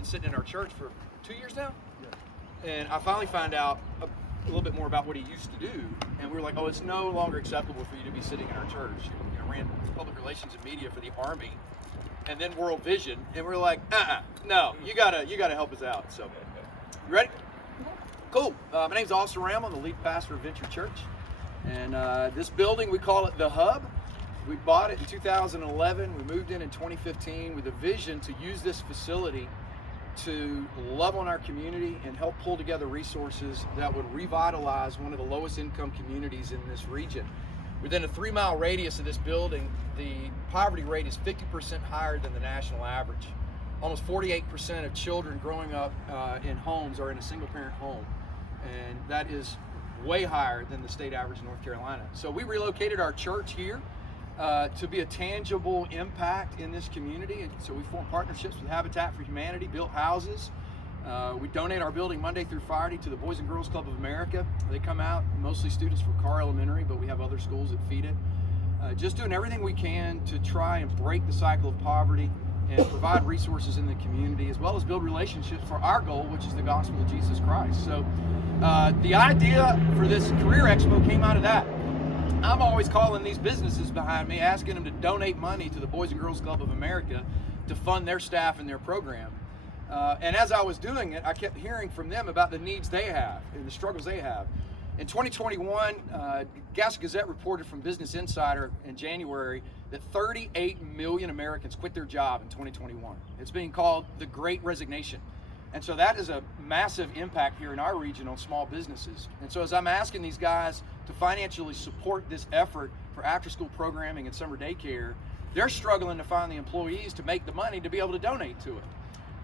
been sitting in our church for 2 years now. And I finally found out a little bit more about what he used to do, and we were like, oh, it's no longer acceptable for you to be sitting in our church. Ran public relations and media for the Army, and then World Vision, and we were like, no, you gotta help us out. So, you ready? Cool. My name's Austin Ram. I'm the lead pastor of Venture Church, and this building, we call it the Hub. We bought it in 2011. We moved in 2015 with a vision to use this facility to love on our community and help pull together resources that would revitalize one of the lowest income communities in this region. Within a 3-mile radius of this building, the poverty rate is 50% higher than the national average. Almost 48% of children growing up in homes are in a single parent home, and that is way higher than the state average in North Carolina. So we relocated our church here to be a tangible impact in this community. And so we formed partnerships with Habitat for Humanity, built houses. We donate our building Monday through Friday to the Boys and Girls Club of America. They come out, mostly students from Carr Elementary, but we have other schools that feed it. Just doing everything we can to try and break the cycle of poverty and provide resources in the community, as well as build relationships for our goal, which is the gospel of Jesus Christ. So the idea for this Career Expo came out of that. I'm always calling these businesses behind me, asking them to donate money to the Boys and Girls Club of America to fund their staff and their program. And as I was doing it, I kept hearing from them about the needs they have and the struggles they have. In 2021, Gas Gazette reported from Business Insider in January that 38 million Americans quit their job in 2021. It's being called the Great Resignation. And so that is a massive impact here in our region on small businesses. And so as I'm asking these guys to financially support this effort for after-school programming and summer daycare, they're struggling to find the employees to make the money to be able to donate to it.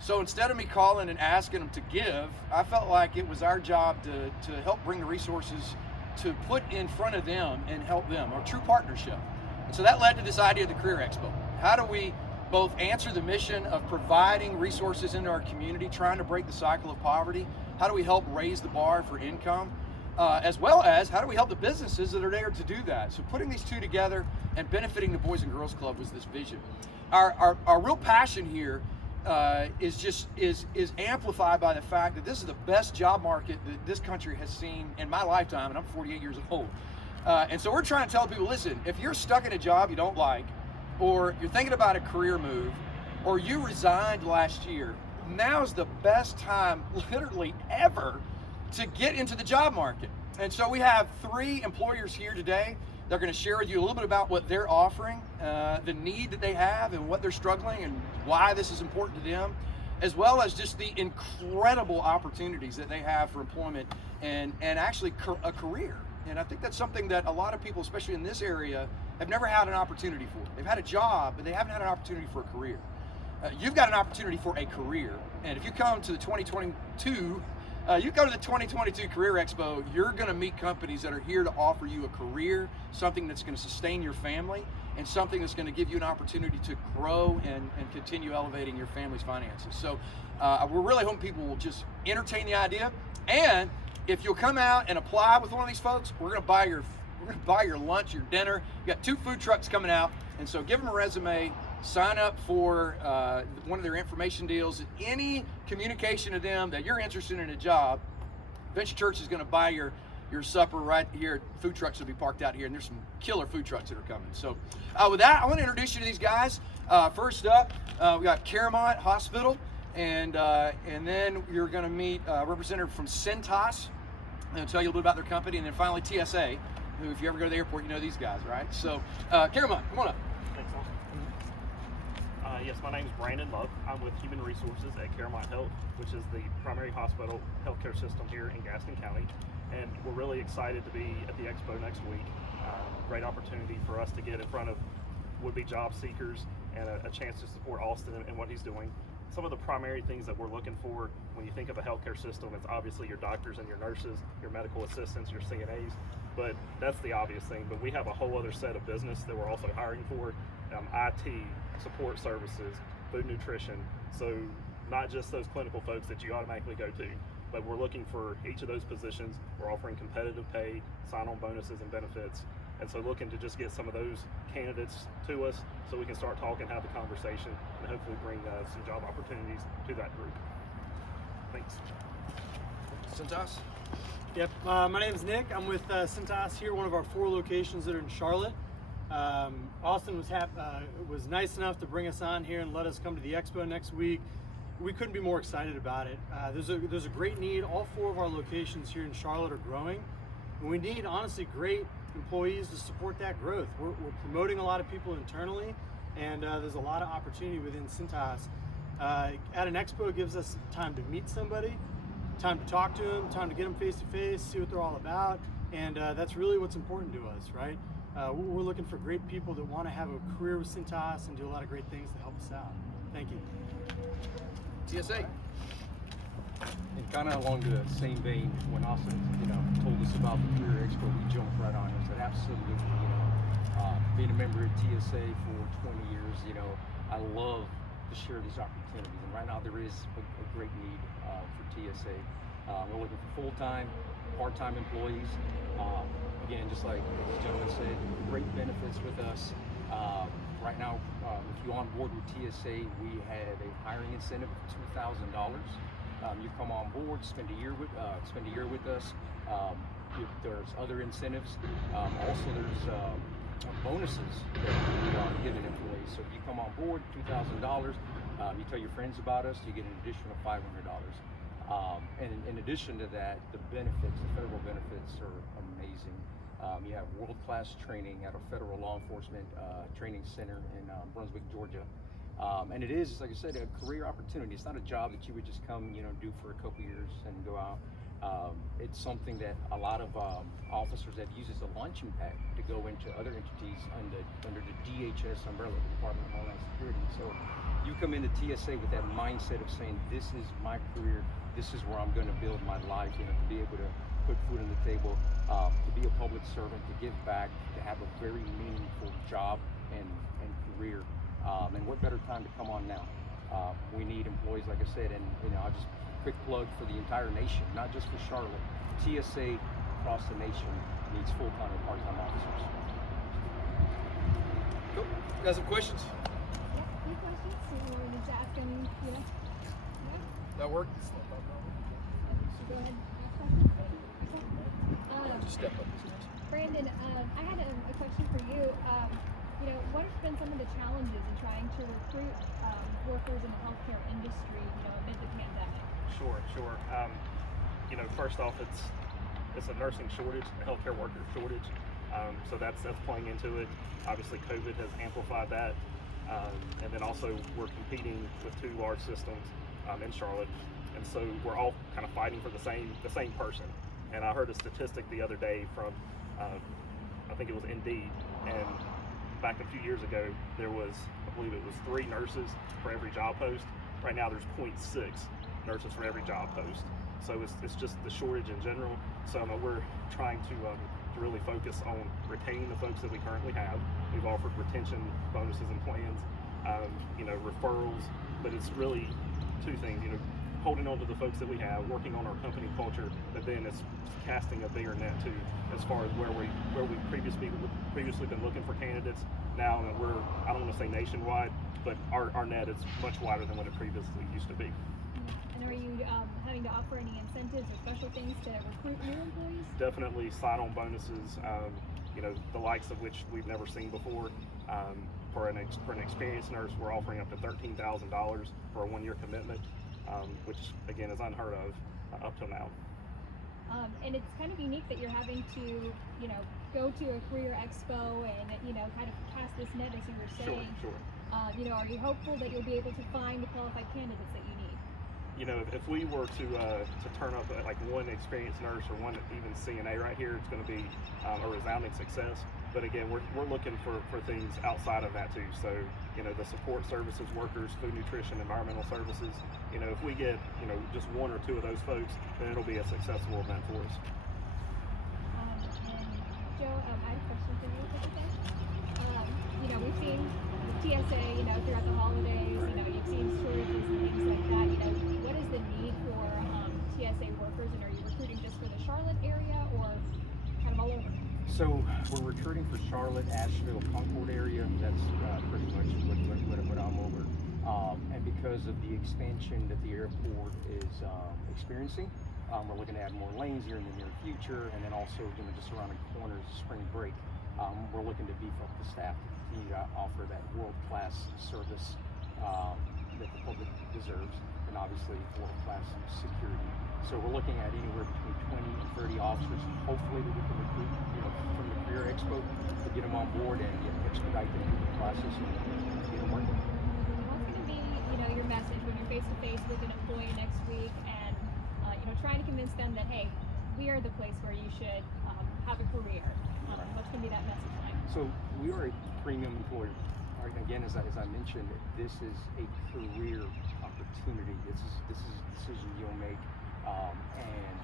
So instead of me calling and asking them to give, I felt like it was our job to help bring the resources to put in front of them and help them, a true partnership. And so that led to this idea of the Career Expo. How do we both answer the mission of providing resources into our community, trying to break the cycle of poverty? How do we help raise the bar for income? As well as how do we help the businesses that are there to do that? So putting these two together and benefiting the Boys and Girls Club was this vision. Our real passion here is amplified by the fact that this is the best job market that this country has seen in my lifetime, and I'm 48 years old. And so we're trying to tell people, listen, if you're stuck in a job you don't like, or you're thinking about a career move, or you resigned last year, now's the best time literally ever to get into the job market. And so we have 3 employers here today. They're going to share with you a little bit about what they're offering, the need that they have and what they're struggling and why this is important to them, as well as just the incredible opportunities that they have for employment and actually a career. And I think that's something that a lot of people, especially in this area, have never had an opportunity for. They've had a job, but they haven't had an opportunity for a career. You've got an opportunity for a career. And if you come to the 2022 you go to the 2022 Career Expo, you're going to meet companies that are here to offer you a career, something that's going to sustain your family, and something that's going to give you an opportunity to grow and continue elevating your family's finances. So we're really hoping people will just entertain the idea. And if you'll come out and apply with one of these folks, we're going to buy your lunch, your dinner. You got 2 food trucks coming out, and so give them a resume. Sign up for one of their information deals. Any communication to them that you're interested in a job, Venture Church is going to buy your supper right here. Food trucks will be parked out here, and there's some killer food trucks that are coming. So with that, I want to introduce you to these guys. First up, we got Claremont Hospital, and then you're going to meet a representative from Cintas. They'll tell you a little bit about their company, and then finally TSA, who, if you ever go to the airport, you know these guys, right? So Claremont, come on up. Thanks, Austin. Yes, my name is Brandon Love. I'm with Human Resources at Claremont Health, which is the primary hospital healthcare system here in Gaston County. And we're really excited to be at the Expo next week. Great opportunity for us to get in front of would-be job seekers and a chance to support Austin and what he's doing. Some of the primary things that we're looking for when you think of a healthcare system, it's obviously your doctors and your nurses, your medical assistants, your CNAs, but that's the obvious thing. But we have a whole other set of business that we're also hiring for, IT, support services, food nutrition. So not just those clinical folks that you automatically go to, but we're looking for each of those positions. We're offering competitive pay, sign-on bonuses and benefits, And so looking to just get some of those candidates to us so we can start talking, have the conversation, and hopefully bring some job opportunities to that group. Thanks. Cintas? Yep, my name is Nick. I'm with Cintas here, one of our 4 locations that are in Charlotte. Austin was nice enough to bring us on here and let us come to the Expo next week. We couldn't be more excited about it. There's a great need. All 4 of our locations here in Charlotte are growing. And we need, honestly, great employees to support that growth. We're promoting a lot of people internally, and there's a lot of opportunity within Cintas. At an Expo, it gives us time to meet somebody, time to talk to them, time to get them face to face, see what they're all about, and that's really what's important to us, right? We're looking for great people that want to have a career with Cintas and do a lot of great things to help us out. Thank you. TSA? And kind of along the same vein, when Austin, told us about the Career Expo, we jumped right on it. Said absolutely, being a member of TSA for 20 years, I love to share these opportunities. And right now there is a great need for TSA. We're looking for full-time, part-time employees. Again, just like the gentleman said, great benefits with us. Right now, if you on board with TSA, we have a hiring incentive of $2,000. You come on board, spend a year with us. There's other incentives. Also, there's bonuses that we are giving employees. So if you come on board, $2,000. You tell your friends about us, you get an additional $500. And in addition to that, the benefits, the federal benefits, are amazing. You have world-class training at a federal law enforcement training center in Brunswick, Georgia. And it is, like I said, a career opportunity. It's not a job that you would just come, do for a couple years and go out. It's something that a lot of officers have used as a launching pad to go into other entities under the DHS umbrella, the Department of Homeland Security. So you come into TSA with that mindset of saying, this is my career, this is where I'm going to build my life, to be able to put food on the table, to be a public servant, to give back, to have a very meaningful job and career. And what better time to come on now? We need employees, like I said, and I'll just quick plug for the entire nation, not just for Charlotte. TSA across the nation needs full-time and part-time officers. Cool. You guys have questions? Yeah, any questions? So you wanted me to ask them, Yeah. That work? So go ahead and ask questions. Just step up. Brandon, I had a question for you. What have been some of the challenges in trying to recruit workers in the healthcare industry, amid the pandemic? Sure. First off, it's a nursing shortage, a healthcare worker shortage. So that's playing into it. Obviously, COVID has amplified that. And then also we're competing with 2 large systems in Charlotte. And so we're all kind of fighting for the same person. And I heard a statistic the other day from, I think it was Indeed, and back a few years ago, there was, I believe it was 3 nurses for every job post. Right now there's 0.6 nurses for every job post. So it's just the shortage in general. So we're trying to really focus on retaining the folks that we currently have. We've offered retention bonuses and plans, referrals, but it's really 2 things, holding on to the folks that we have, working on our company culture, but then it's casting a bigger net too, as far as where we've previously been looking for candidates. Now we're, I don't want to say nationwide, but our net is much wider than what it previously used to be. And are you having to offer any incentives or special things to recruit new employees? Definitely sign-on bonuses, the likes of which we've never seen before. For an experienced nurse, we're offering up to $13,000 for a 1-year commitment, which again is unheard of up till now. And it's kind of unique that you're having to, go to a career expo and, kind of cast this net, as you were saying. Sure. Are you hopeful that you'll be able to find the qualified candidates that you need? If we were to turn up like 1 experienced nurse or 1 even CNA right here, it's going to be a resounding success. But again, we're looking for things outside of that too. So, the support services workers, food, nutrition, environmental services. If we get, just 1 or 2 of those folks, then it'll be a successful event for us. And Joe, I have a question for you, if it's okay. We've seen TSA, throughout the holidays, you've seen shortages and things like that. What is the need for TSA workers, and are you recruiting just for the Charlotte area or kind of all over? So we're recruiting for Charlotte, Asheville, Concord area. That's pretty much what I'm over. And because of the expansion that the airport is experiencing, we're looking to add more lanes here in the near future, and then also, just around the corner is spring break. We're looking to beef up the staff to continue to offer that world-class service that the public deserves, and obviously world-class security. So we're looking at anywhere between 20 and 30 officers, hopefully that we can recruit, from the Career Expo to get them on board and expedite them through the process and get them working. What's going to be, your message when you're face to face with an employee next week, and trying to convince them that, hey, we are the place where you should have a career. What's going to be that message like? So we are a premium employer. Again, as I mentioned, this is a career opportunity. This is a decision you'll make. And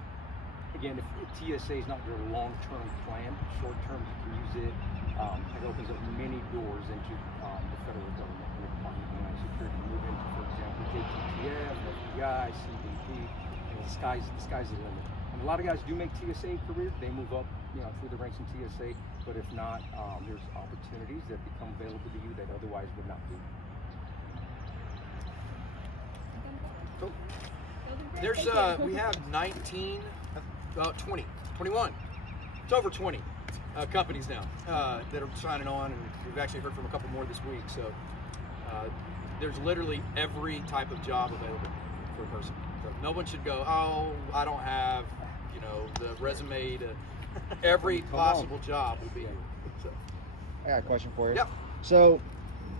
again, if TSA is not your long-term plan, short-term you can use it. It opens up many doors into the federal government and the Department of Homeland Security. Move into, for example, JTTF, FBI, CBP, and the sky's the limit. And a lot of guys do make TSA career. They move up, through the ranks in TSA. But if not, there's opportunities that become available to you that otherwise would not be. Cool. There's we have 19, about 20, 21. It's over 20 companies now that are signing on, and we've actually heard from a couple more this week. So there's literally every type of job available for a person. So no one should go, oh, I don't have, the resume to every possible job will be here. So. I got a question for you. Yeah. So,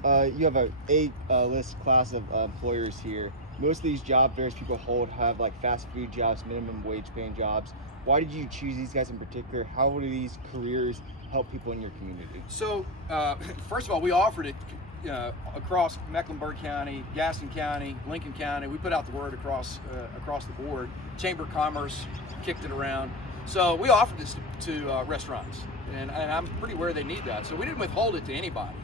you have a list class of employers here. Most of these job fairs people hold have like fast food jobs, minimum wage paying jobs. Why did you choose these guys in particular? How do these careers help people in your community? So, first of all, we offered it across Mecklenburg County, Gaston County, Lincoln County. We put out the word across the board. Chamber of Commerce kicked it around. So we offered this to restaurants, and I'm pretty aware they need that. So we didn't withhold it to anybody.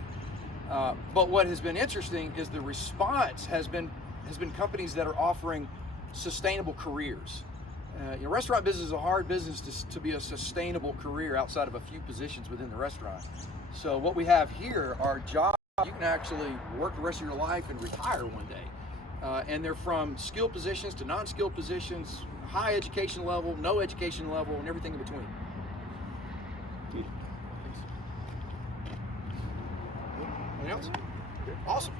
But what has been interesting is the response has been companies that are offering sustainable careers. Restaurant business is a hard business to be a sustainable career outside of a few positions within the restaurant. So what we have here are jobs you can actually work the rest of your life and retire one day. And they're from skilled positions to non-skilled positions, high education level, no education level, and everything in between. Anything else? Awesome.